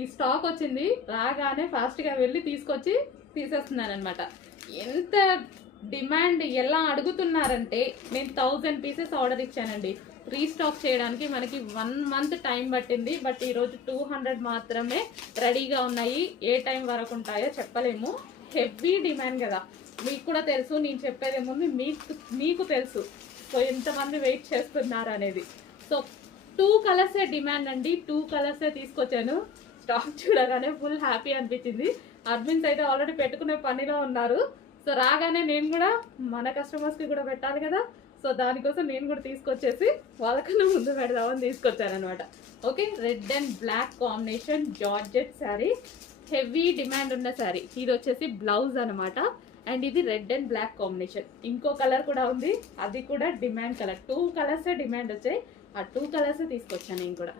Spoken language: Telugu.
ఈ స్టాక్ వచ్చింది, రాగానే ఫాస్ట్గా వెళ్ళి తీసుకొచ్చి తీసేస్తున్నాను అనమాట. ఎంత డిమాండ్ ఎలా అడుగుతున్నారంటే, నేను 1000 పీసెస్ ఆర్డర్ ఇచ్చానండి. రీస్టాక్ చేయడానికి మనకి 1 మంత్ టైం పట్టింది. బట్ ఈరోజు 200 మాత్రమే రెడీగా ఉన్నాయి. ఏ టైం వరకు ఉంటాయో చెప్పలేము. హెవీ డిమాండ్ కదా, మీకు కూడా తెలుసు. నేను చెప్పేదేముంది, మీకు తెలుసు. సో ఎంతమంది వెయిట్ చేస్తున్నారు అనేది. సో 2 కలర్సే డిమాండ్ అండి. 2 కలర్సే తీసుకొచ్చాను. స్టాక్ చూడగానే ఫుల్ హ్యాపీ అనిపించింది. అడ్మిన్స్ అయితే ఆల్రెడీ పెట్టుకునే పనిలో ఉన్నారు. సో రాగానే నేను కూడా మన కస్టమర్స్కి కూడా పెట్టాలి కదా. సో దానికోసం నేను కూడా తీసుకొచ్చేసి వాళ్ళకన్నా ముందు పెడదామని తీసుకొచ్చాను అనమాట. Okay, red and black combination georgette sari, heavy demand ఉన్న శారీ. ఇది వచ్చేసి బ్లౌజ్ అనమాట. అండ్ ఇది రెడ్ అండ్ బ్లాక్ కాంబినేషన్. ఇంకో కలర్ కూడా ఉంది, అది కూడా డిమాండ్ కలర్. 2 కలర్సే డిమాండ్ వచ్చాయి. ఆ 2 కలర్సే తీసుకొచ్చాను నేను కూడా.